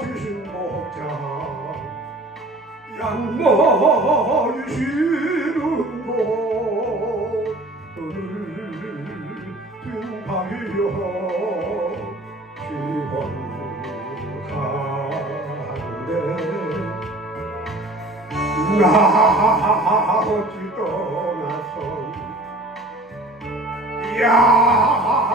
주신 목자 양모 주시는 곳 오늘 등박이여 시원한데 나 어찌 양떼를 버리고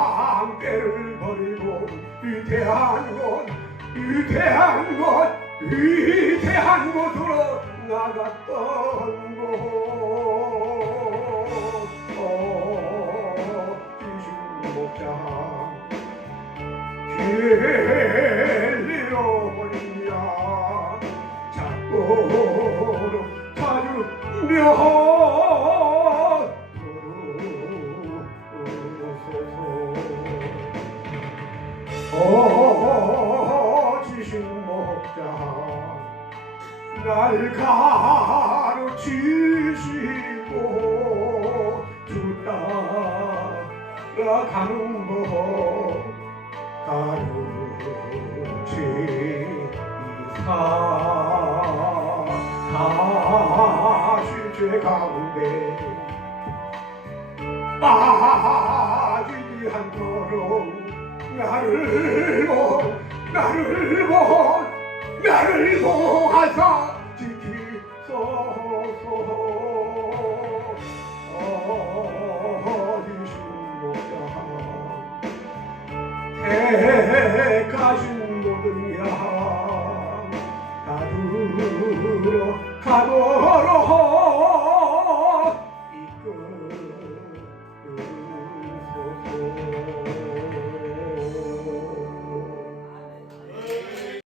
위대한 곳 위대한 곳 위대한 곳으로 나갔던 곳 어, 귀신 목자 길 잃어버리냐 자꾸로 찾으며 어 지신 목자. 날 가로치시고 주따라 가는 법 가르치사. 다시 죄 가운데 빠지지 않도록 나를 보 나를 보 나를 보하사 지키소서. 택하신 모든 양 가두러 가도록